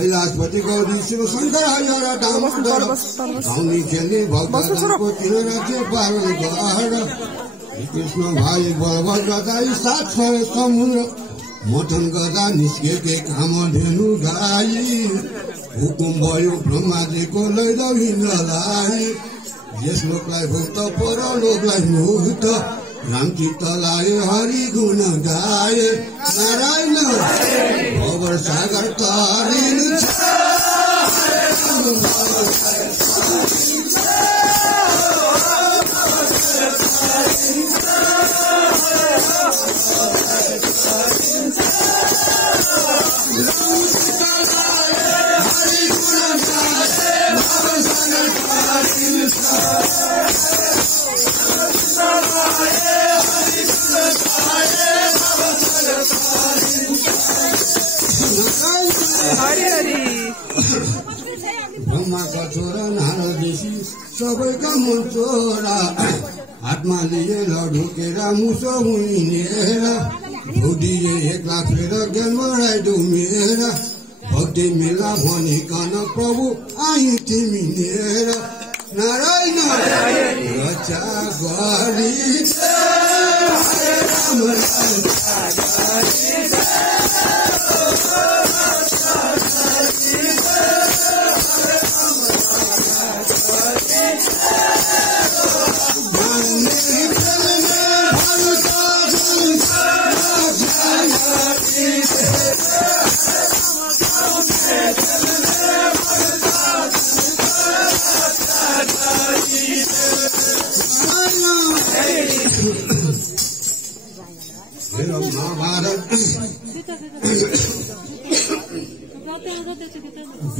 कैलाशपति गौरी शिव शंकर हजारा दामोदर गाउनी खेल्ने भक्तजनको तीन राज्य पालन गर कृष्ण भाइ बलभद्र साथ छरे समुद्र मोचन गर्दा निस्केकै कामधेनु गाई हुकुम भयो ब्रह्माजीको लैजाऊ इन्द्रलाई यस लोकलाई भुक्त परलोकलाई मुक्त रामचित्तलाई हरि गुण गाए नारायण भवर सागर तारिन्छ ब्रह्माका छोरा नारदेशी सबैका मन चोरा हातमा लिए ढुकेर मुसो हुनेर ढुडिए 1 लाख फेर ज्ञानमराई डुमेर भक्ति मेला भनिकन प्रभु आई तिमी लिएर नारायण रक्षा गरी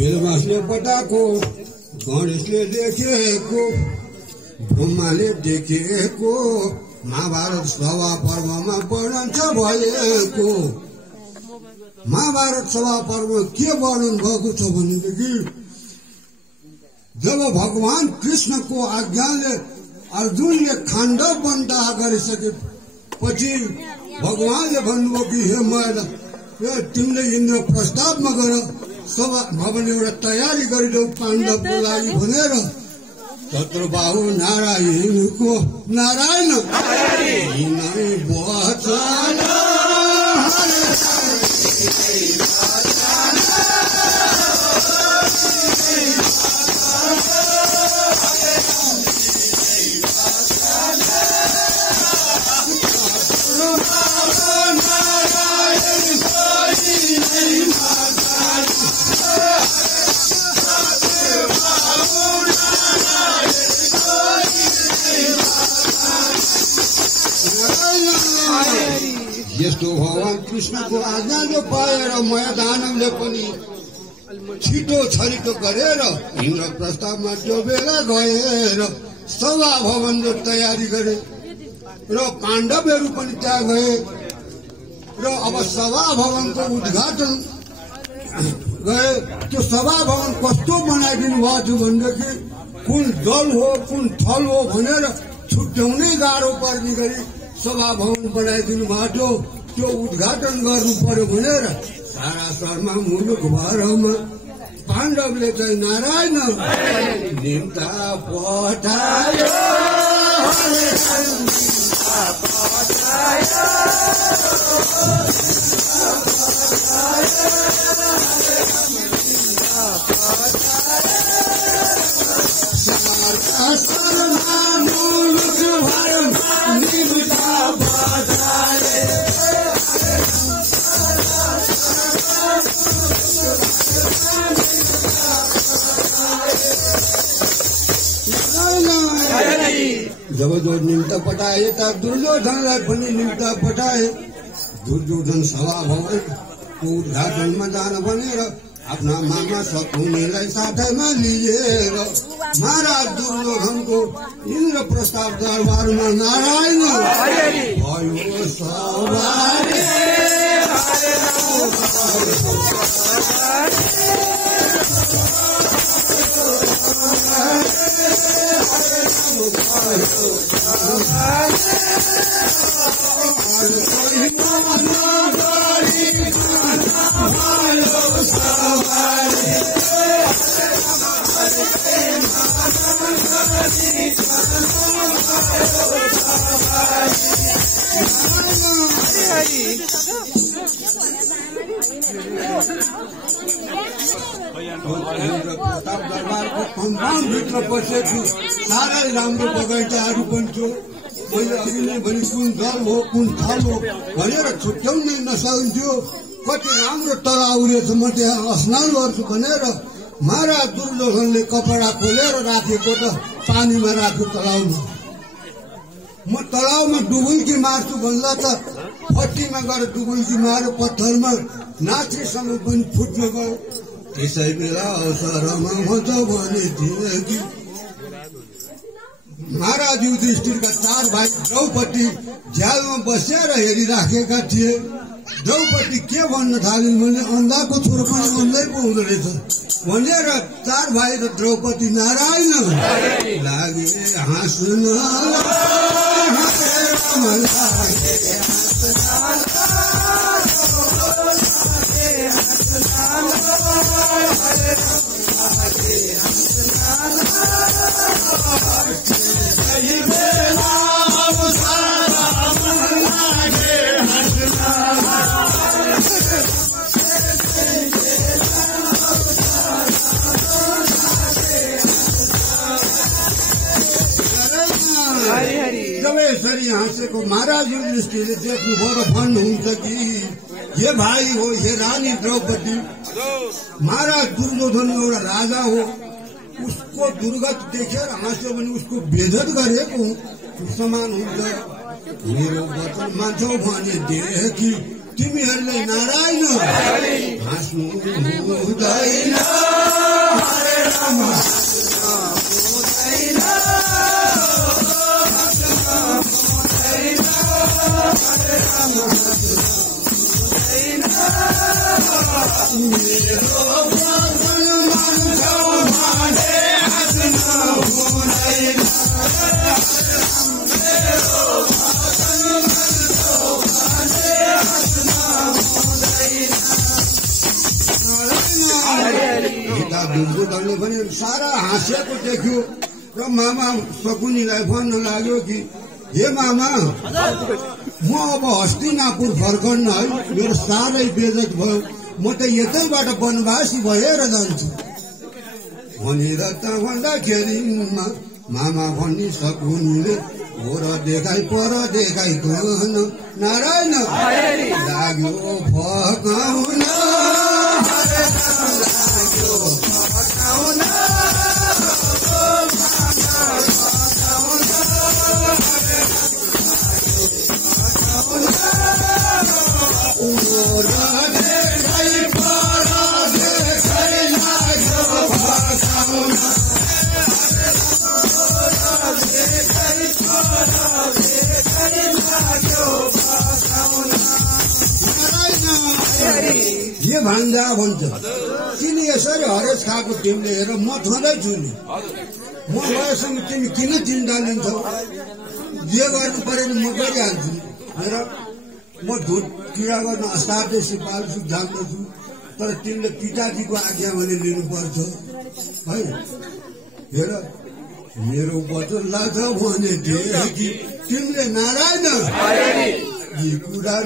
वेदव्यासले बताको गणेशले देखेको ब्रह्माले देखेको महाभारत सभा पर्वमा वर्णन छ भएको महाभारत सभा पर्व के वर्णन भएको छ भनेदेखि जब भगवान कृष्णको आज्ञाले अर्जुनले खाण्डव बन्दा गरिसकेपछि भगवानले भन्नुभयो कि हे मैला तिमीले इन्द्र प्रस्तावमा गर सभा भवन एउटा तयारी गरिदेऊ पाण्डवको लागि भनेर शत्रुबाहु नारायणको नारायण यिनै वचन त्यस्तो भगवान कृष्णको आज्ञा जो पाएर मयदानवले पनि छिटो छरिटो गरेर इन्द्रप्रस्थमा त्यो बेला गएर सभा भवन जो तयारी गरे र पाण्डवहरू पनि त्यहाँ गए र अब सभा भवनको उद्घाटन गए। त्यो सभा भवन कस्तो बनाइदिनु भएको थियो भनेदेखि कुन जल हो कुन थल हो भनेर छुट्याउनै गाह्रो पर्ने गरी सभा भवन बनाइदिनु भएको थियो। त्यो उद्घाटन गर्नु पर्यो भनेर सारा शर्मा मुलुक भरमा पाण्डवले चाहिँ नारायण निम्ता पठायो जब जो निम्ता पठाए तब दुर्योधनलाई पनि निम्ता पठाए। दुर्योधन सभा भवनको उद्घाटनमा जान भनेर आफ्ना मामा शकुनीलाई साथैमा लिएर महाराज दुर्योधनको इन्द्र प्रस्ताव दरबारमा नारायण भयो सवारी। प्रताप दरबारको कम्पाउन्डभित्र पसेछु। साह्रै राम्रो बगैँचाहरू पनि थियो। मैले अघि नै भने कुन जल हो कुन थल हो भनेर छुट्याउनै नसकिन्थ्यो। कति राम्रो तलाउ रहेछ, म त्यहाँ स्नान गर्छु भनेर महाराज दुर्योधनले कपडा खोलेर राखेको त पानीमा राख्यो तलाउमा। म तलाउमा डुबुल्की मार्छु भन्दा त फट्टीमा गएर डुबुल्की मार्यो, पत्थरमा नाथीसँग पनि फुट्न गयो। त्यसै बेला अवसरमा भन्छ भने थिए कि महाराज युधिष्ठिरका 4 भाइ द्रौपदी झ्यालमा बसेर हेरिराखेका थिए। द्रौपदी के भन्न थालिन् भने अन्धाको छोरो पनि अन्धै पो हुँदो रहेछ भनेर 4 भाइ र द्रौपदी नारायण लागे हाँस्न। यसरी हाँसेको महाराज युधिष्ठिरले देख्नुभयो र भन्नुहुन्छ कि ये भाइ हो, ये रानी द्रौपदी। महाराज दुर्योधन एउटा राजा हो, उसको दुर्गत देखेर हाँस्यो भने उसको बेइज्जत गरेको समान हुन्छ। मेरो वचन मान्छौ भने देखि तिमीहरूले नारायण हाँस्नु हुँदैन। दुर्योधनले पनि सारा हाँसेको देख्यो र मामा शकुनीलाई भन्न लाग्यो कि हे मामा, म अब हस्तिनापुर फर्कन्न है, मेरो साह्रै बेइज्जत भयो, म त यतैबाट वनवासी भएर जान्छु भनेर त भन्दाखेरि मामा भनी शकुनीले पर देखाइकन नारायण लाग्यो फकाउन। भान्जा भन्छ तिमी यसरी हरेस खाएको तिमीले हेर म छँदैछु नि म भएसँग तिमी किन चिन्ता लिन्छौ जे गर्नु पर्यो नि म गरिहाल्छु हेर म झुट किरा गर्न असाध्यै सिपाल्छु जान्दछु तर तिमीले पिताजीको आज्ञा भने लिनुपर्छ है हेर मेरो वचन लाग्छ भने देखि तिमीले नारायण यी कुरा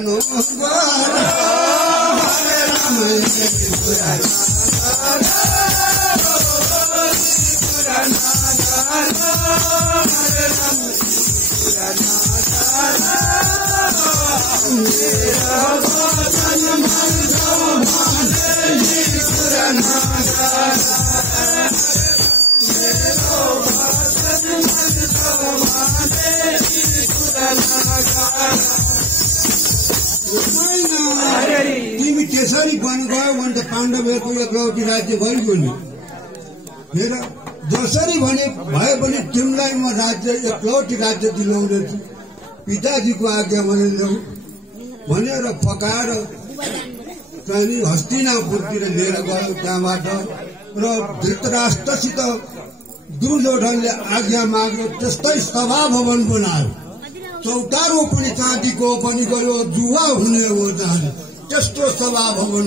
तिमी त्यसरी बन्नुभयो भने त पाण्डवहरूको एकलौटी राज्य भइगयो नि हेर जसरी भने भए पनि तिमीलाई म राज्य एकलौटी राज्य दिलाउँदैछु पिताजीको आज्ञा भने ल्याऊ भनेर फकाएर चाहिँ हस्तिनापुरतिर लिएर गयो त्यहाँबाट र धृतराष्ट्रसित दुर्योधनले आज्ञा माग्यो त्यस्तै सभा भवन बनायो चौतारो पनि चाँदीको पनि गयो जुवा हुने हो जहाँ त्यस्तो सभा भवन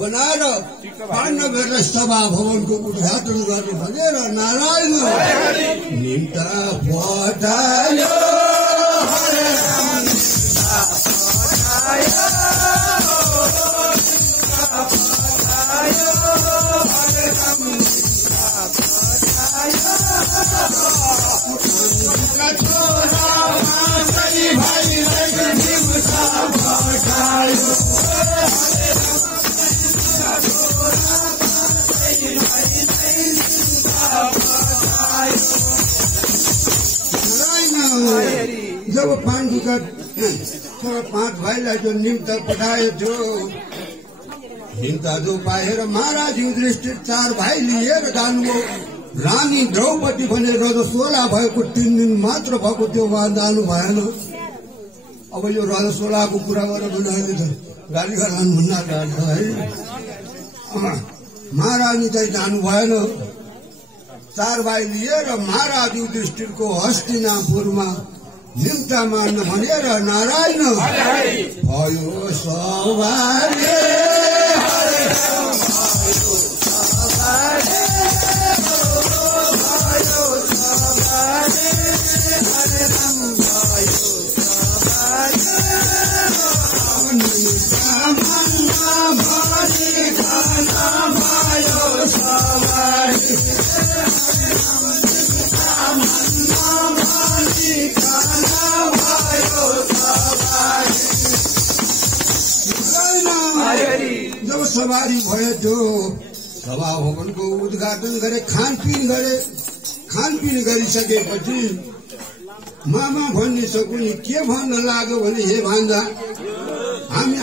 बनाएर पाण्डवहरूलाई सभा भवनको उद्घाटन गर्ने भनेर नारायण निम्ता पठायो जब पाण्डुका 5 भाइलाई जो निम्ता पठायो थियो निम्ता जो पाएर महाराज युधिष्ठिर 4 भाइ लिएर जानुभयो रानी द्रौपदी भने रजस्वला भएको 3 दिन मात्र भएको त्यो उहाँ जानु भएन अब यो रजस्वलाको कुरा गरेर बनाउने त गाली गर्न भन्दा है महारानी चाहिँ जानु भएन 4 भाइ लिएर महाराज युधिष्ठिरको हस्तिनापुरमा निम्ता मार्न भनेर नारायण भयो सौभाग्य जब सवारी भयो त्यो सभा भवनको उद्घाटन गरे खानपिन गरिसकेपछि मामा भन्ने सकुनी के भन्न लाग्यो भने हे भान्जा हामी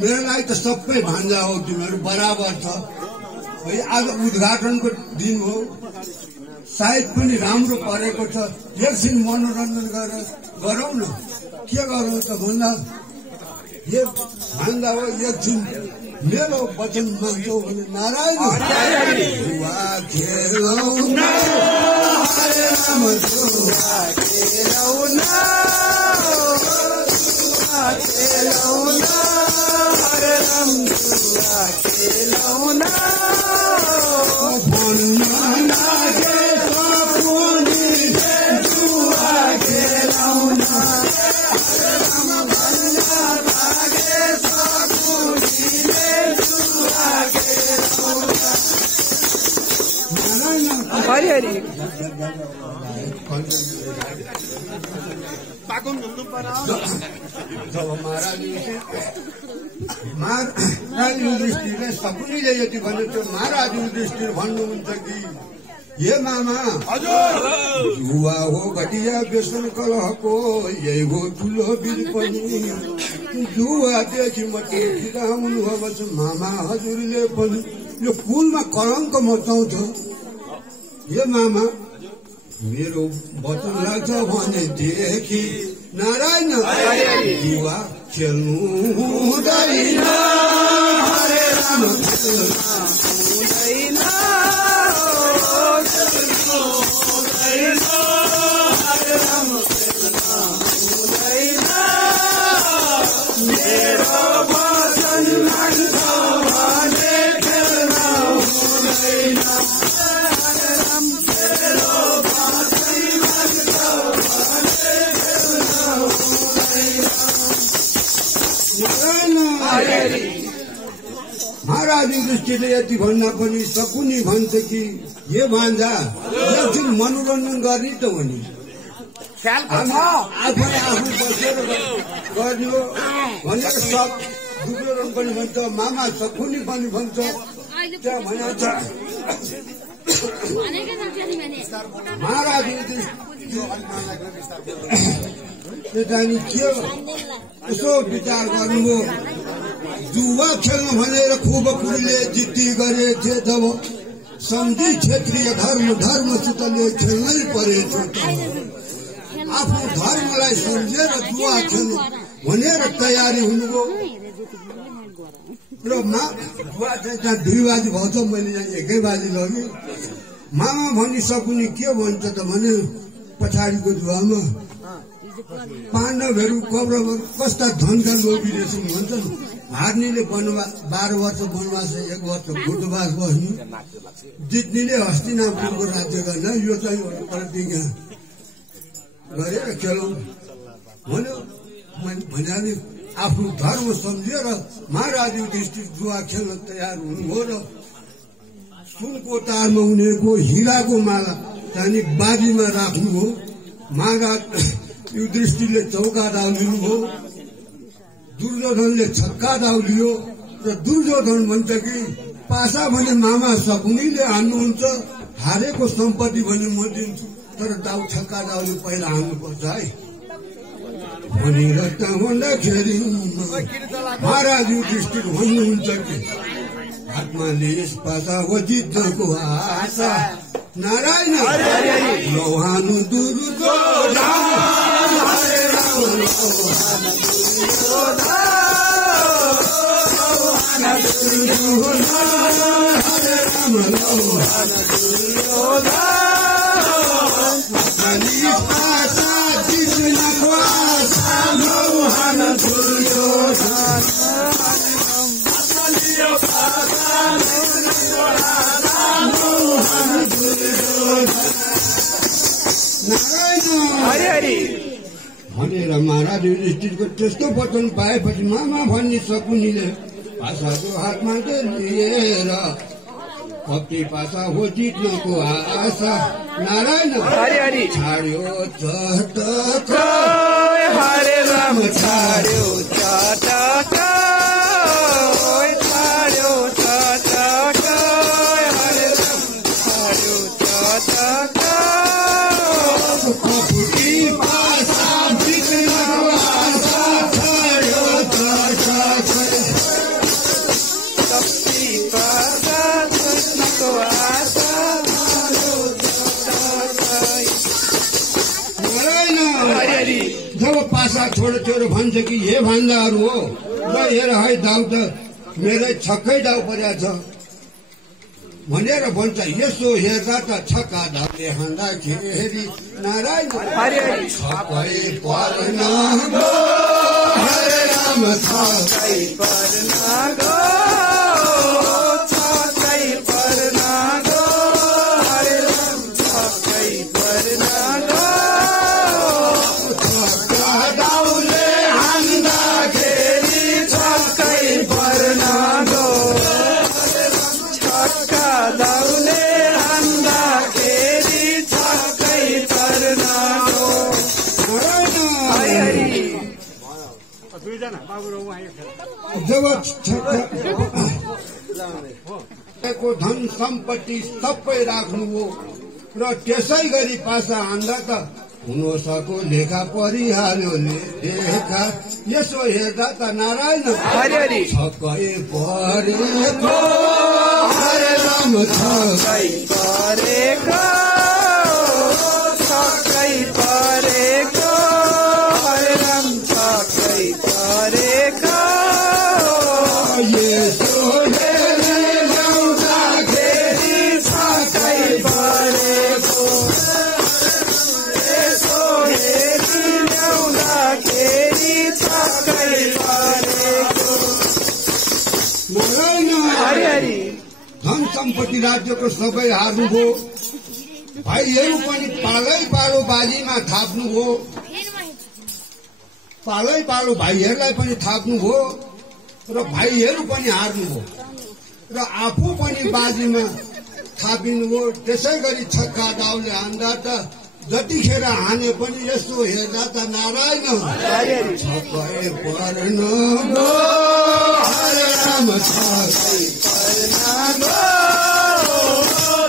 मेरो लागि त सबै भान्जा हो तिमीहरू बराबर छ है आज उद्घाटनको दिन हो सायद पनि राम्रो परेको छ एकछिन मनोरञ्जन गरौँ न के गरौँ त भन्दा यो भान्जा हो एकछिन मेरो वचन मान्छौ भने नारायण जब महाराज युधिष्ठिरले सकुनीले यति भन्यो त्यो महाराज युधिष्ठिर भन्नुहुन्छ कि हे मामा युवा हो घटिया व्यसन कलहको यही हो ठुलो बिल पनि युवादेखि म टिका हुनुभयो मामा हजुरले पनि यो कुलमा कलङ्क मचाउँछ हे मामा मेरो वचन लाग्छ भनेदेखि नारायण युवा खेल्नु हुँदैन महाराज युधिष्ठिरले यति भन्दा पनि शकुनी भन्छ कि हे भान्जा एकछिन मनोरञ्जन गर्ने त हो नि आफूले आफू बसेर गर्ने हो भनेर सब दुर्योधन पनि भन्छ मामा शकुनी पनि भन्छ त्यहाँ भन्छ महाराज युधिष्ठिर के यसो विचार गर्नुभयो जुवा खेल्नु भनेर खुबकुरीले जिद्दी गरेथे जब सन्धि क्षेत्रीय धर्मसितले खेल्नै परेछ आफ्नो धर्मलाई सम्झेर जुवा खेल्नु भनेर तयारी हुनुभयो र जुवा चाहिँ 2 बाजी भन्छ मैले यहाँ 1 बाजी लगेँ मामा भनिसकुनी के भन्छ त भने पछाडिको जुवामा पाण्डवहरू कौरवहरू कस्ता धनका लोभी रहेछन् भन्छन् हार्नेले 12 वर्ष वनवास 1 वर्ष गुटवास बस्नु जित्नेले हस्तिनापुरको राज्य गर्न यो चाहिँ प्रतिज्ञा गरेर खेलौँ भन्यो भने आफ्नो धर्म सम्झेर महाराज युधिष्ठिर जुवा खेल्न तयार हुनुभयो र सुनको तारमा उनीहरूको हिराको माला चाहिँ बाजीमा राख्नुभयो महाराज युधिष्ठिरले चौका डाउलिनुभयो दुर्योधनले छक्का डाउलियो र दुर्योधन भन्छ कि पासा भने मामा शकुनीले हान्नुहुन्छ हारेको सम्पत्ति भने म दिन्छु तर दाउ छक्का डाउली पहिला हान्नुपर्छ है भनेर त्यहाँ भन्दाखेरि महाराज युधिष्ठिर भन्नुहुन्छ कि आत्माले यस पासा हो जित्नको आशा नारायण लौहानु दुर्योधन भनेर महाराज युधिष्ठिरको त्यस्तो वचन पाएपछि मामा भन्ने शकुनीले पासाको हातमा लिएर कति पासा हो जित्नको आशा नारायण छाड्यो चटक हरे राम छाड्यो चटक छाड्यो चटक हरे राम छाड्यो चटक जब पासा छोड्यो भन्छ कि हे भान्जाहरू हो ल हेर है दाउ त मेरै छक्कै दाउ परेको छ भनेर भन्छ यसो हेर्दा त छक्का दाउले हान्दाखेरि नारायण छक्कै पर्न गो हरे राम छक्कै पर्न गो छक्कै पर्न गो हरे राम छक्कै पर्न गो जब को धन सम्पत्ति सबै राख्नुभयो र त्यसै गरी पासा हान्दा त हुनसको लेखा परिहाल्यो लेखा यसो हेर्दा त नारायण छक्कै परेको हरे राम छक्कै परेको छक्कै परेको हरे राम छक्कै परेको यसो द्रौपदी राज्यको सबै हार्नुभयो। भाइहरू पनि पालै पालो बाजीमा थाप्नुभयो। पालै पालो भाइहरूलाई पनि थाप्नुभयो र भाइहरू पनि हार्नुभयो र आफू पनि बाजीमा थापिनुभयो। त्यसै गरी छक्का दाउले हान्दा त जतिखेर हाने पनि यसो हेर्दा त नारायण छक्कै पर्न गो हरे राम छक्कै पर्न गो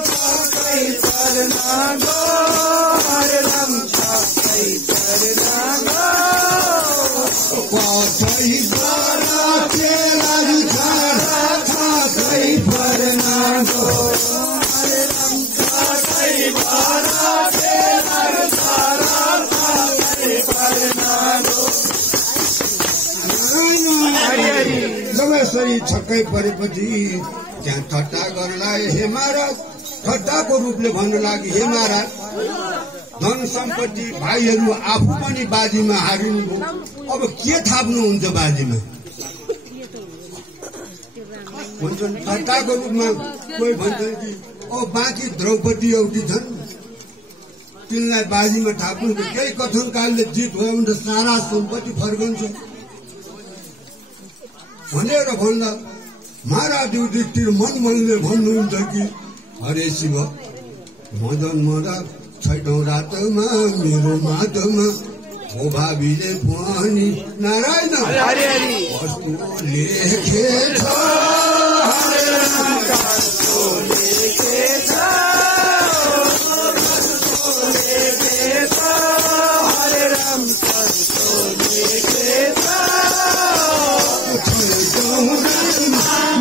छक्कै पर्न गो हरे राम छक्कै पर्न गो कतै बारा केलाई खारा छक्कै पर्न गो हरे राम छक्कै बारा जबसरी छक्कै परेपछि त्यहाँ ठट्टा गर्नलाई हे महाराज, ठट्टाको रूपले भन्नु लागि हे महाराज धन सम्पत्ति भाइहरू आफू पनि बाजीमा हारिनुभयो, अब के थाप्नुहुन्छ बाजीमा भन्छन्। ठट्टाको रूपमा कोही भन्छन् कि बाँकी द्रौपदी एउटी छन् तिनलाई बाजीमा थाप्नु केही कथन कालले जित भयो भने सारा सम्पत्ति फर्कन्छ भनेर भन्दा महाराज युधिष्ठिर मनले भन्नुहुन्छ कि हरे शिव मदन मदा छैटौं रातमा मेरो मातमा हो भावीले पनि नारायण कस्तो लेखेछ हरे राम कस्तो लेखेछ हरे राम कस्तो लेखेछ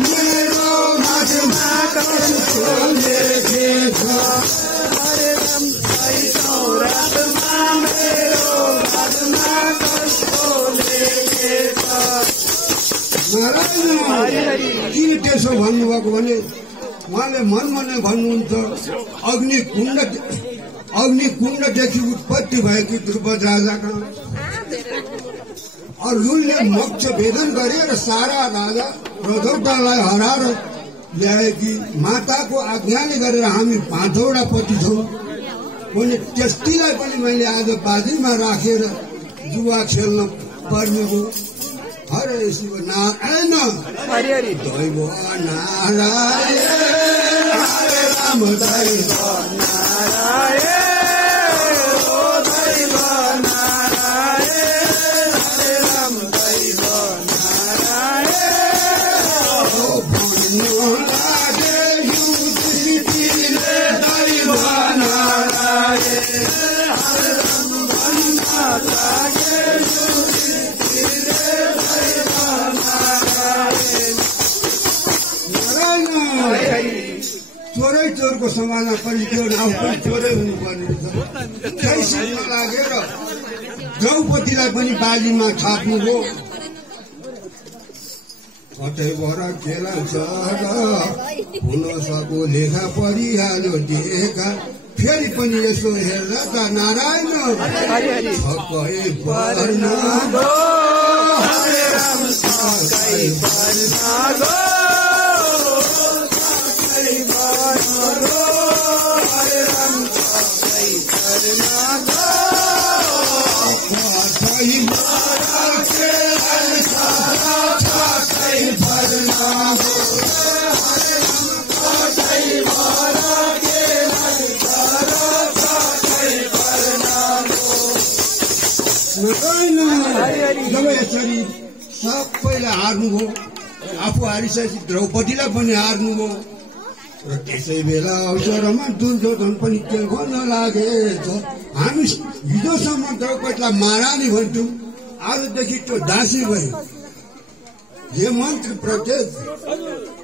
मेरो माझमा कस्तो लेखेछ हरे राम छैटौं रातमा मेरो माझमा कस्तो लेखेछ नारायण। किन त्यसो भन्नुभएको भने उहाँले मनमा नै भन्नुहुन्छ अग्निकुण्डदेखि उत्पत्ति भएकी द्रुपद राजाका अर्जुनले मोक्ष भेदन गरेर सारा राजा प्रद्योतालाई हराएर ल्याएकी माताको आज्ञाले गरेर हामी 5वटा पति छौँ भने त्यस्तीलाई पनि मैले आज बाजीमा राखेर जुवा खेल्न पर्ने हो। हरे शिव नारायण दैव नारायण हरे राम दैव नारायण दैव नारायण हरे राम दैव नारायण भन्नु लागे युधिष्ठिरले दैव नारायण हरे राम भन्नु लागे चोरै चोरको समाजमा पनि त्यो नाउँ पनि चोरै हुनुपर्ने रहेछ। लागेर द्रौपदीलाई पनि बाजीमा छाप्नुभयो। कतैबाट खेलाउँछ हुन सक्यो लेखा परिहाल्यो देखा फेरि पनि यसो हेर्दा त नारायण छक्कै पर्न गो हरे राम छक्कै पर्न गो हरे राम छक्कै पर्न गो कतै बारा केलाई खारा छक्कै पर्न गो हरे राम कतै बारा केलाई खारा छक्कै पर्न गो। जब यसरी सबैलाई हार्नुभयो, आफू हारिसकेपछि द्रौपदीलाई पनि हार्नुभयो र त्यसै बेला अवसरमा दुर्योधन पनि के भन्न लागेछ, हामी हिजोसम्म द्रौपदीलाई महारानी भन्थ्यौँ, आजदेखि त्यो दासी भयो। हे मन्त्री प्रत्येक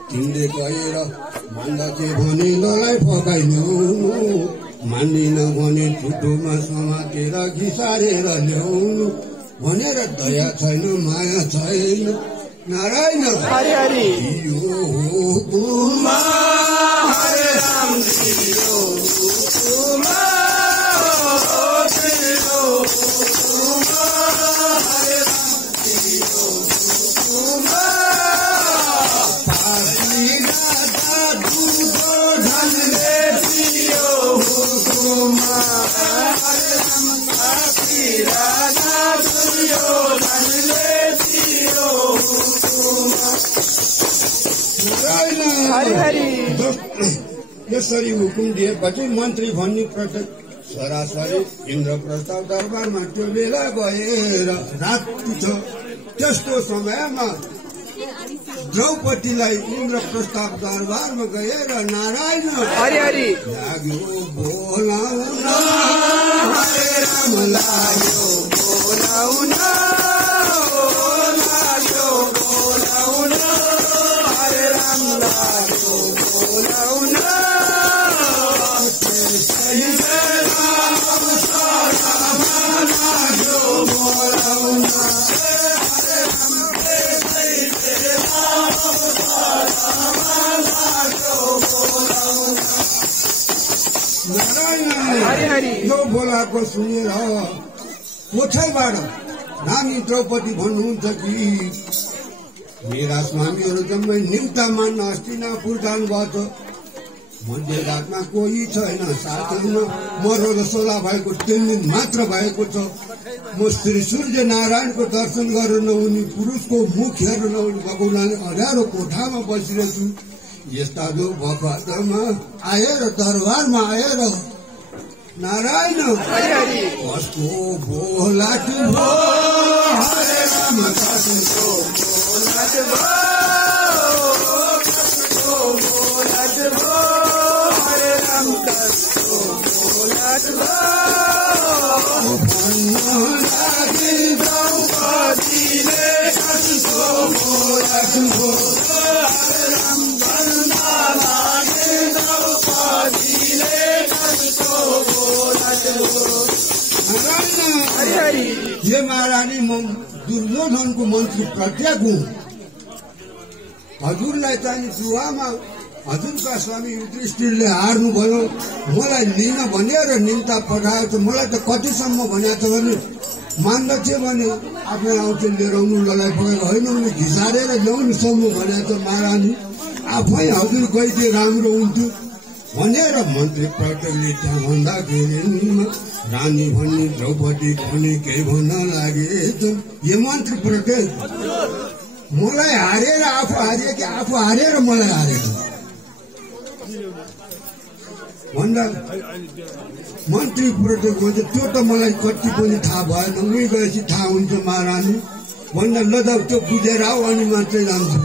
तिमीले गएर भन्दा के भने ललाई फकाइल्याउनु, मान्दिन भने छुटोमा समातेर घिसारेर ल्याउनु भनेर दया छैन माया छैन नारायण हरे हरे यो हुकुमा हरे राम दियो हुकुमा दियो हुकुमा हरे राम दियो हुकुमा पासी राजा दूधो हुकुममा हरे राम काशी राजा दुर्योधनले दियो हुकुममा हरि हरि यसरी हुकुम दिएपछि मन्त्री भन्ने प्रत्येक सरासरी इन्द्रप्रस्थ दरबारमा त्यो बेला गएर राति छ त्यस्तो समयमा द्रौपदीलाई इन्द्रप्रस्थ दरबारमा गएर नारायण हरि लाग्यो बोलाउन हरे राम लाग्यो बोलाउन हरे राम लाग्यो बोलाउन यो बोलाको सुनेर कोठैबाट रानी द्रौपदी भन्नुहुन्छ कि मेरा स्वामीहरू जम्मै निम्ता मान्न हस्तिनापुर जानुभएको छ मध्य रातमा कोही छैन साथैमा मरो र सोला भएको 3 दिन मात्र भएको छ म श्री सूर्य नारायणको दर्शन गर्न नहुने पुरुषको मुख हेर्न नहुने भगवानले अँध्यारो कोठामा बसिरहेछु यस्ता जो बफादमा आएर दरबारमा आएर नारायण कसको बोलाट भो हरे राम कसको बोलाट भो हरे राम कसको बोलाट भो भन्नु लागि द्रौपदीले कसको बोलाट भो हरे राम भन्नु लागि द्रौपदीले कसको ये महारानी दुर्योधनको मन्त्री प्रत्येक हुँ हजुरलाई चाहिँ जुवामा हजुरका स्वामी युधिष्ठिरले हार्नुभयो मलाई लिन भनेर निम्ता पठायो त मलाई त कतिसम्म भनेको छ भने मान्दछ भने आफ्नै आउँछ लिएर आउनु लडाइ पकाएको होइन भने घिसारेर ल्याउनुसम्म भनेको छ महारानी आफै हजुर गइदिए राम्रो हुन्थ्यो भनेर मन्त्री प्रत्येकले त्यहाँ भन्दाखेरि रानी भन्ने द्रौपदी पनि केही भन्न लागे यो मन्त्री प्रत्येक मलाई हारेर आफू हारे कि आफू हारेर मलाई हारेर भन्दा मन्त्री प्रत्येक भन्छ त्यो त मलाई कति पनि थाहा भएन उही गएपछि थाहा हुन्छ महारानी भन्दा ल त्यो बुझेर आऊ अनि मात्रै जान्छु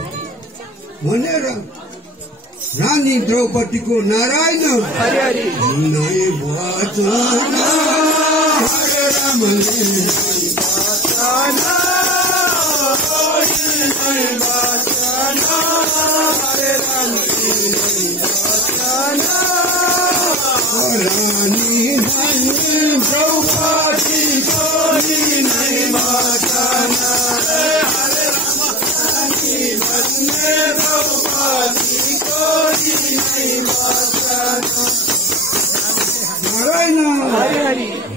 भनेर रानी द्रौपदीको नारायण हरि वचन हरे राम रानी द्रौपदी को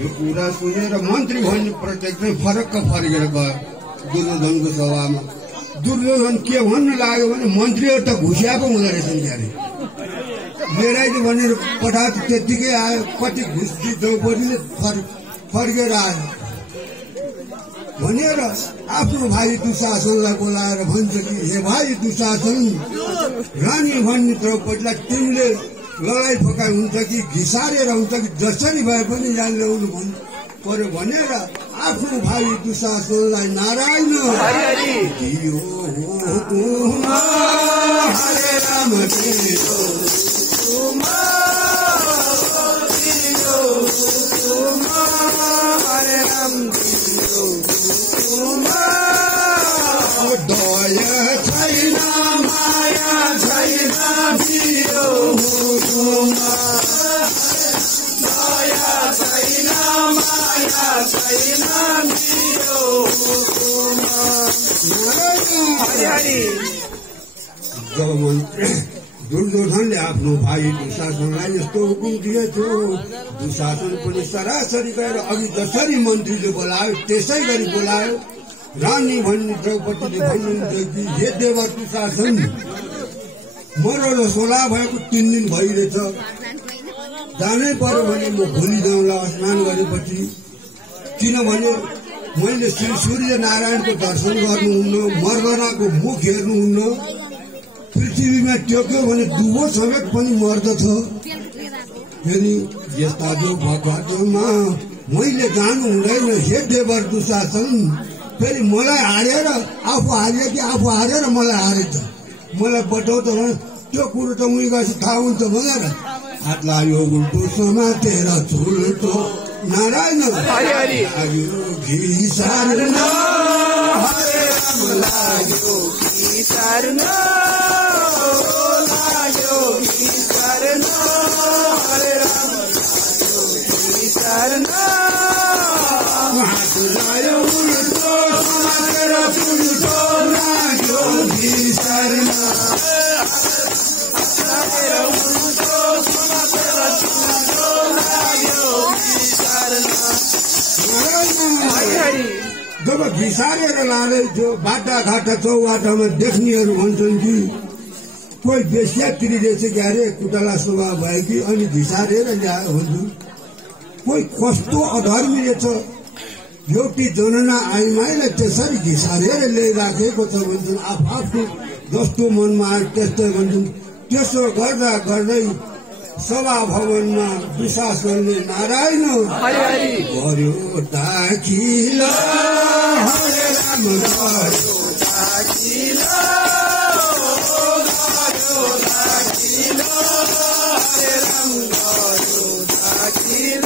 यो कुरा सुनेर मन्त्री भन्ने प्रत्येक फरक्क फर्केर गयो दुर्योधनको सभामा दुर्योधन के भन्न लाग्यो भने मन्त्रीहरू त घुसियाको हुँदो रहेछन् क्यारे मेराइले भनेर पठाएको त्यत्तिकै आयो कति घुस दिई द्रौपदीले फर्केर आयो भनेर आफ्नो भाइ दुशासनलाई बोलाएर भन्छ कि हे भाइ दुशासन रानी भन्ने द्रौपदीलाई तिमीले लडाई फकाइ हुन्छ कि घिसारेर हुन्छ कि जसरी भए पनि यहाँ ल्याउनु भन्नु पर्यो भनेर आफ्नो भाइ दुशासनलाई नारायण दियो हुकुम हरे राम दियो हुकुम हरे राम दियो हुकुम दया छैन माया छैन दियो हुकुम दया छैन माया छैन दियो हुकुम जब दुर्योधनले आफ्नो भाइ दुशासनलाई यस्तो हुकुम दिएथ्यो दुशासन पनि सरासरी गएर अघि जसरी मन्त्रीले बोलायो त्यसै गरी बोलायो रानी भन्ने द्रौपदीले भन्नुहुन्थ्यो कि हे देवर दुशासन मरो र सोला भएको 3 दिन भइरहेछ जानै पर्यो भने म भोलि जाउँला स्नान गरेपछि, किनभने मैले श्री सूर्य नारायणको दर्शन गर्नुहुन्न, मर्गनाको मुख हेर्नुहुन्न। पृथ्वीमा टेक्यो भने दुबो समेत पनि मर्दछ। फेरि यस्ता जो भगवतमा मैले जानु हुँदैन हे देवर दुशासन। फेरि मलाई हारेर आफू हारे कि आफू हारेर मलाई हारेछ, मलाई बताउँछ भने त्यो कुरो त उही गएपछि थाहा हुन्छ भनेर हात लाग्यो उल्टो समातेर छुल्टो नारायण लाग्यो घी सार्न हरे राम लाग्यो घी सार्न लाग्यो घी सार्न हरे राम लाग्यो घी सार्न हात लाग्यो उल्टो समातेर छुल्टो लाग्यो घी सार्न जब घिसारेर लाँदैथ्यो बाटाघाटा चौबाटामा देख्नेहरू भन्छन् कि कोही बेस्यात्री रहेछ कि अरे कुटला स्वभाव भयो कि अनि घिसारेर ल्यायो भन्छु। कोही कस्तो अधर्मी रहेछ, एउटी जनना आइमाईलाई त्यसरी घिसारेर ल्याइराखेको छ भन्छन्। आफ्नो जस्तो मनमा आयो त्यस्तै भन्छन्। त्यसो गर्दा गर्दै सभा भवनमा दुशासनले नारायण गर्यो दाखिल हरे राम गर्यो दाखिल हरे राम गर्यो दाखिल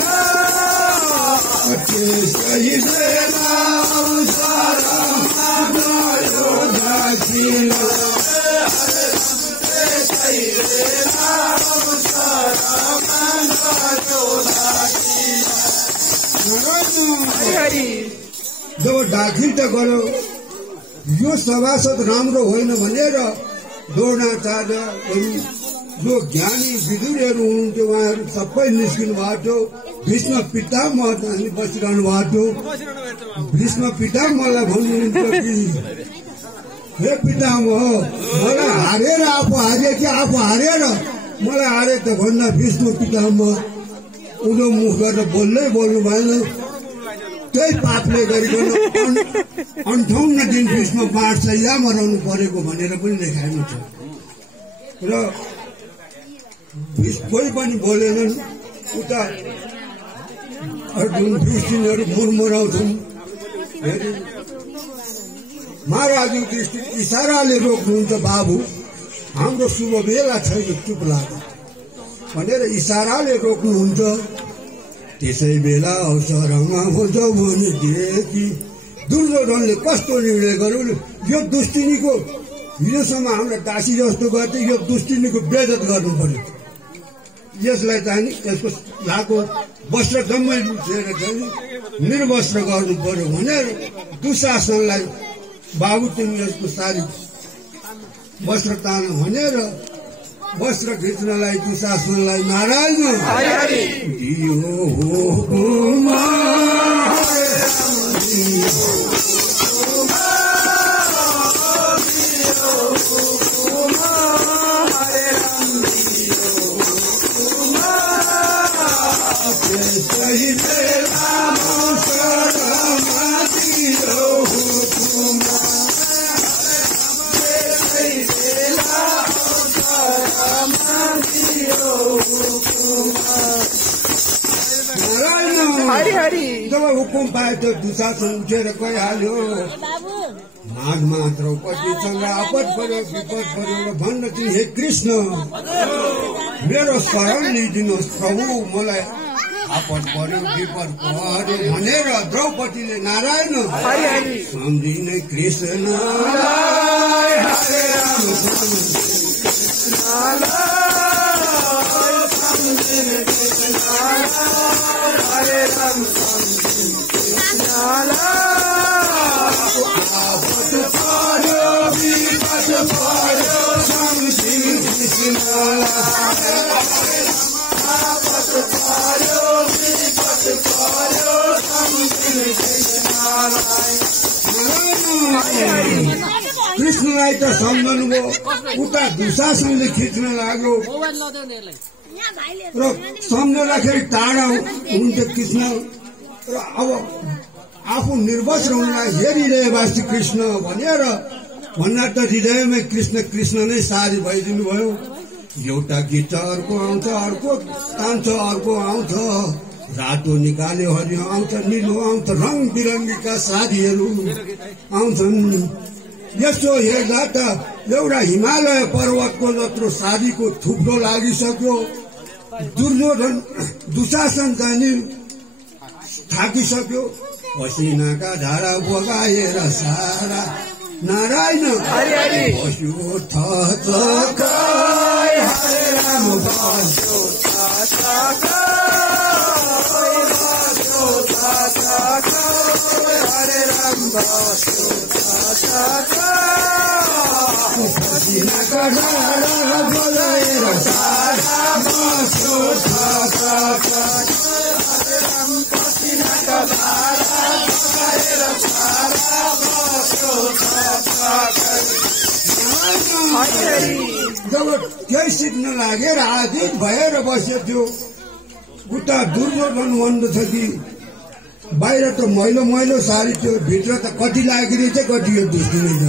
त्यसै बेला अवसरमा गर्यो दाखिल जब दाखिल त गर्यो, यो सभासद राम्रो होइन भनेर द्रोणाचार्यहरू जो ज्ञानी विदुरहरू हुनुहुन्थ्यो उहाँहरू सबै निस्किनु भएको थियो। भीष्म पितामह हामी बसिरहनु भएको थियो। भीष्म पितामहलाई भन्नुहुन्थ्यो कि हे पितामह मलाई हारेर आफू हारे कि आफू हारेर मलाई हारे त भन्दा भीष्म पितामह उदो मुख गरेर बोल्नु भएन। त्यही पापले गरिकन 58 दिन भीष्म पाठशालामा रहनु परेको भनेर पनि लेखाइनु छ। र कोही पनि बोलेनन्। उता अर्जुन भीष्महरू मुरमुराउँछन्। महाराज युधिष्ठिर इसाराले रोक्नुहुन्छ, बाबु हाम्रो शुभ बेला छैन चुप लाग भनेर इसाराले रोक्नुहुन्छ। त्यसै बेला अवसरमा हुन्छ भनेदेखि दुर्योधनले कस्तो निर्णय गर्यो, यो दुष्टिनीको हिजोसम्म हामीलाई दासी जस्तो गर्थे, यो दुष्टिनीको बेइज्जत गर्नु पर्यो। यसलाई चाहिँ यसको लाको वस्त्र जम्मै लुचेर चाहिँ निर्वस्त्र गर्नु पर्यो भनेर दुशासनलाई बाबु तिमी यसको सारी वस्त्र तान भनेर वस्त्र खिच्नलाई दुशासनलाई नारायण दियो हुकुमा हरे राम दियो हुकुमा हरे राम दियो हुकुमा त्यसै बेला अवसरमा दियो हुकुमा त्यसै बेला जब हुकुम पाए त्यो दुशासन उठेर गइहाल्यो। माघमा द्रौपदीसँग आपद पर्यो, विपद पर्यो र भन्न चाहिँ हे कृष्ण मेरो शरण लिइदिनुहोस् प्रभु, मलाई आपद पर्यो विपद पर्यो भनेर द्रौपदीले नारायण सम्झिने कृष्णलाई हरे राम हरे राम आपद पर्यो विपद पर्यो सम्झिने कृष्णलाई आपद पर्यो विपद पर्यो सम्झिने कृष्णलाई। कृष्णलाई त सम्झनु भयो, उता दुशासनले खिच्न लाग्यो। र सम्झँदाखेरि टाढा हुन्थ्यो कृष्ण र अब आफू निर्वस्त्र हुनलाई हेरिरहे वासी कृष्ण भनेर भन्दा त हृदयमै कृष्ण कृष्ण नै सारी भइदिनु भयो। एउटा गीत अर्को आउँछ, अर्को तान्छ अर्को आउँछ, रातो निकाल्यो हरियो आउँछ, निलो आउँछ, रङ बिरङ्गीका साथीहरू आउँछन्। यसो हेर्दा त एउटा हिमालय पर्वतको जत्रो साथीको थुप्रो लागिसक्यो। दुर्योधन दुशासन जाने थाकिसक्यो। पसिनाका धारा बगाएर सारा नारायण बस्यो थचकाई हरे राम बस्यो थचकाई हरे राम बस्यो थचकाई पसिनाका धारा बगाएर सारा बस्यो थचकाई हरे राम पसिनाका धारा बगाएर सारा बस्यो जब त्यही सिक्न लागेर आदित भएर बस्यो थियो। उता दुर्योधन भन्दछ कि बाहिर त मैलो मैलो सारी थियो, भित्र त कति लागिरहेछ, कति यो दुष्टी नै छ।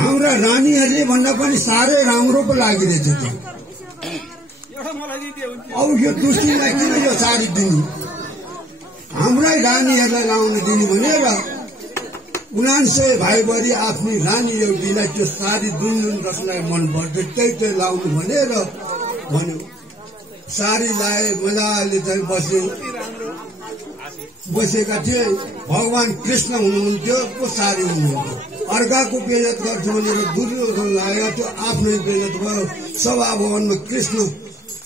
हाम्रा रानीहरूले भन्दा पनि साह्रै राम्रो पो लागिरहेछ त। अब यो दुष्टीलाई किन यो सारी दिनु, हाम्रै रानीहरूलाई लाउन दिनु भनेर 99 भाइबरी आफ्नी रानी एउटीलाई त्यो सारी दुन्जुन जसलाई मन पर्छ त्यही लाउनु भनेर भन्यो। सारी लाए, मजाले चाहिँ बसेका थिए। भगवान कृष्ण हुनुहुन्थ्यो, को सारी हुनुहुन्थ्यो। अर्काको बेइज्जत गर्छु भनेर दुर्योधन लागेको थियो, आफ्नै बेइज्जत भयो। सभा भवनमा कृष्ण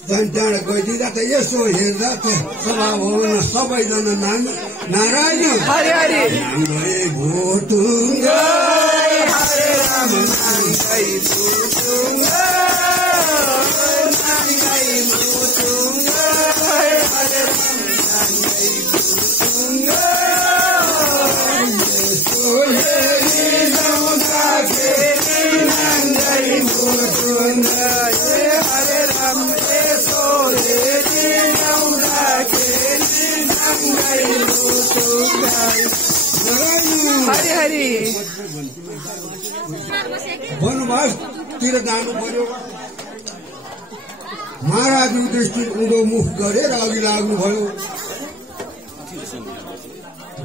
त्यहाँ गइदिँदा त यसो हेर्दा त सभा भवनमा सबैजना नारायण नाङ्गै भोटुङ्ग हरे राम नाङ्गै भोटुङ्ग नाङ्गै भोटुङ्ग हरे राम नाङ्गै भोटुङ्ग यसो हेरिँदाखेरि नाङ्गै भोटुङ्ग हरे राम यसो हेरिँदाखेरि नाङ्गै भोटुङ्ग हरि हरि वनवासतिर जानु पर्यो। महाराज युधिष्ठिर उँधो मुख गरेर अघि लाग्नुभयो।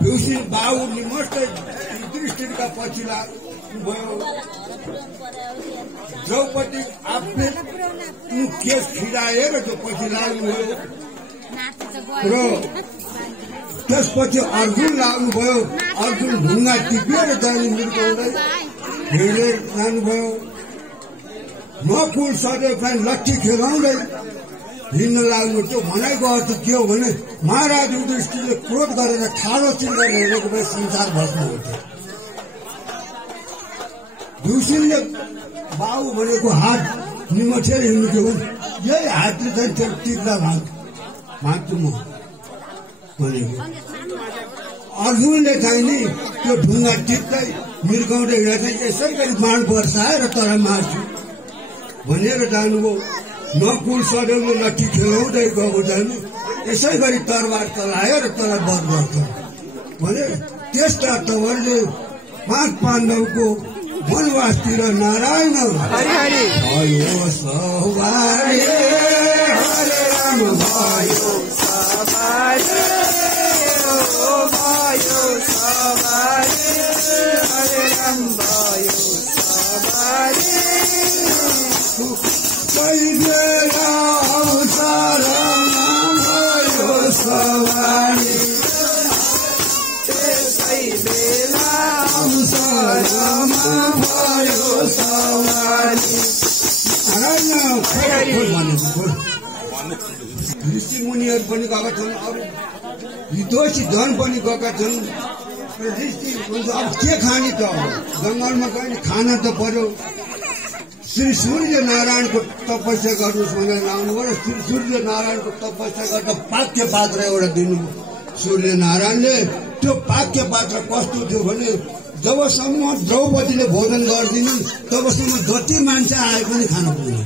भीष्म बाहुले मात्रै युधिष्ठिरका पछि लाग्नुभयो। द्रौपदी आफ्नै केस फिराएर त्यो पछि लाग्नुभयो र त्यसपछि अर्जुन लाग्नुभयो। अर्जुन ढुङ्गा टिपेर जाने मिर्काउँदै हिँडेर जानुभयो। नकुल सहदेवलाई लट्ठी खेलाउँदै हिँड्न लाग्नु। त्यो भनाइको अर्थ के हो भने महाराज युधिष्ठिरले क्रोध गरेर ठाडो चिन्ता हेरेको भए संसार भस्म हुन्थ्यो। भीष्मले बाबु भनेको हात निमोठेर हिँड्नु थियो। यही हातले चाहिँ त्यो टिप्दा भाग्छु म भनेको। अर्जुनले चाहिँ नि त्यो ढुङ्गा टिप्दै मिर्काउँदै हिँड्दा यसै गरी बाण बर्साएर तर मार्छु भनेर जानुभयो। नकुल सहदेवले लट्ठी खेलाउँदै गएको जानु यसै गरी तरबार चलाएर तर वर गर्छ भनेर त्यस्ता तवरले 5 पाण्डवको वनवासतिर नारायण भयो सवारी हरे राम भयो सवारी हरे राम भयो सवारी कैबेला अवसरमा भयो सवारी त्यसै बेला अवसरमा भयो सवारी। ऋषि मुनिहरू पनि गएका छन्, अरू हितोषी धन पनि गएका छन्। ऋषि भन्छ अब के खाने त, जङ्गलमा गयो नि खाना त पर्यो। श्री सूर्य नारायणको तपस्या गर्नुहोस् भनेर लाउनुभयो। श्री सूर्य नारायणको तपस्या गर्दा पाक्य पात्र एउटा दिनु सूर्य नारायणले। त्यो पाक्य पात्र कस्तो थियो भने जबसम्म द्रौपदीले भोजन गर्दिनन् तबसम्म जति मान्छे आए पनि खान पुग्दैन।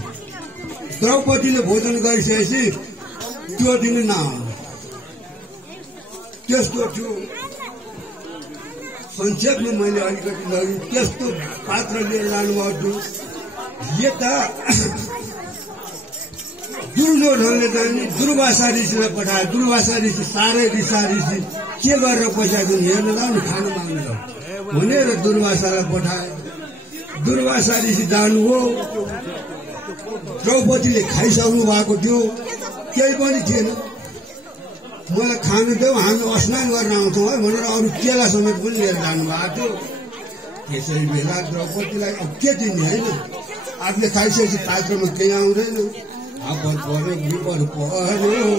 द्रौपदीले भोजन गरिसकेपछि त्यो दिन नआउनु त्यस्तो थियो संक्षेपमा मैले अलिकति लगेँ त्यस्तो पात्र लिएर जानुभएको थियो यता दुर्योधनले जाने दुर्वासा ऋषिलाई पठाए दुर्वासा ऋषि साह्रै ऋषा ऋषि के गरेर पैसा दिनु हेर्न जानु खानु माग्नु जाऊ भनेर दुर्वासालाई पठाए दुर्वासा ऋषि जानुभयो द्रौपदीले खाइसक्नु भएको थियो केही पनि थिएन मलाई खानु देऊ हामी स्नान गर्न आउँछौँ है भनेर अरू चेला समेत पनि लिएर जानुभएको थियो त्यसै बेला द्रौपदीलाई अब के दिने होइन आफूले खाइसकेपछि पात्रमा केही आउँदैन आपद पर्यो विपद पर्यो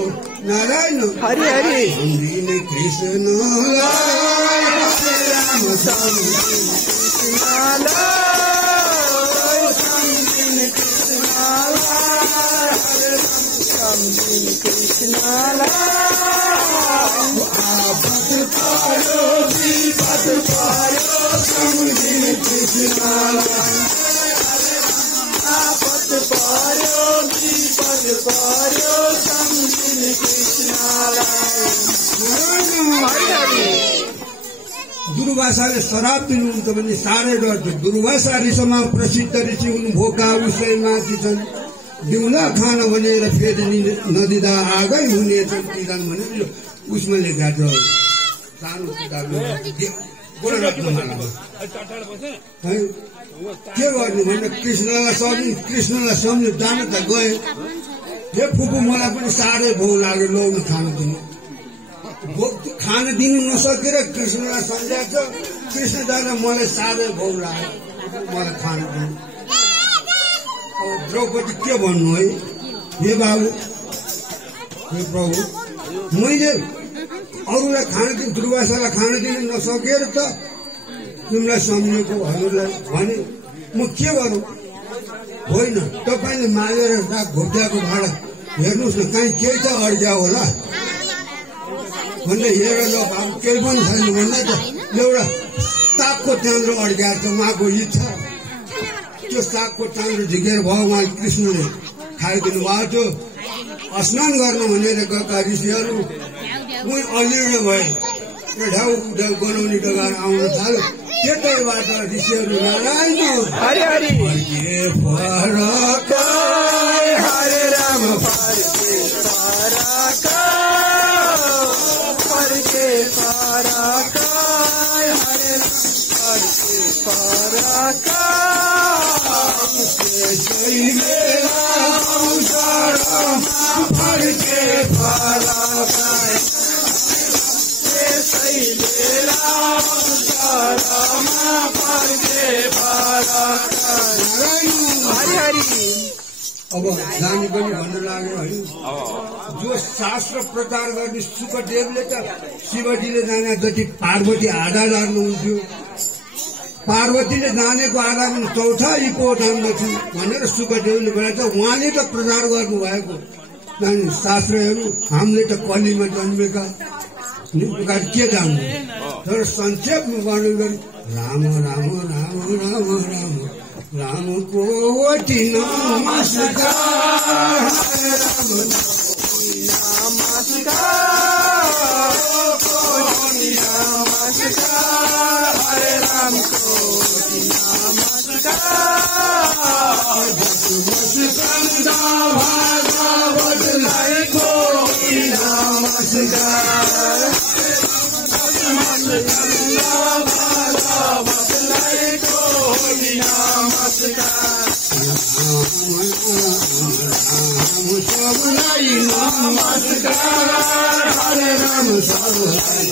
नारायण हरि हरि दुर्वासाले शराब पिनुहुन्छ भने साह्रै डर्थ्यो दुर्वासा ऋषिमा प्रसिद्ध ऋषि हुनु भोका उसैमाथि छन् दिउला खान भनेर फेरि नदिँदा आगै हुनेछन् किसान भनेर उसमा लेखाएको सानो किताबले है के गर्नु भने कृष्णलाई सम्झ जान त गए हे फुपू मलाई पनि साह्रै भोक लाग्यो लौनु खानु पनि खान दिनु नसकेर कृष्णलाई सम्झाएको कृष्ण जाँदा मलाई साह्रै भोक लाग्यो मलाई खानु दिनु अब द्रौपदी के भन्नु है हे बाबु हे प्रभु मैले अरूलाई खान दिनु दुर्वासालाई खान दिनु नसकेर त तिमीलाई सम्झेको हजुरलाई भने म के गरौँ होइन तपाईँले मागेर घोप्ट्याएको भाडा हेर्नुहोस् न कहीँ केही त अड्क्या होला भन्दै हेर ल बाबु केही पनि छैन भन्दा त एउटा सागको चाम्रो अड्क्याएको छ उहाँको इच्छा त्यो सागको चाम्रो झिकेर भयो उहाँ कृष्णले खाइदिनु भएको थियो स्नान गर्न भनेर गएका ऋषिहरू उही अजीर्ण भए ढाउ बनाउने डगाएर आउन थाल्यो त्यतैबाट ऋषिहरू नारायण हरि हरि हरे राम अब जाने पनि भन्न लाग्यो है जो शास्त्र प्रचार गर्ने सुखदेवले त शिवजीले जाने जति पार्वती आधा लाग्नुहुन्थ्यो पार्वतीले जानेको आधा पनि चौथा इपो जान्दछु भनेर सुखदेवले भनेको उहाँले त प्रचार गर्नुभएको शास्त्रहरू हामीले त कलीमा जन्मेका के जान्नु तर संक्षेपमा वर्णन गरी राम राम राम राम राम राम कोटि नमस्कार राम नमस्कार हरे राम कोटि नमस्कार भागवत लाई कोटि नमस्कार हरे राम सबलाई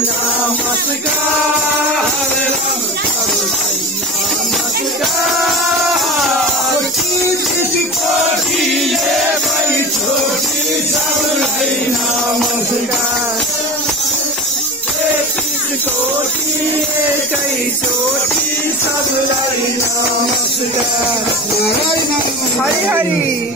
नमस्कार हरे राम छोटी सबलाई नमस्कार कोटि एकै चोटि सबलाई नमस्कार हरि हरि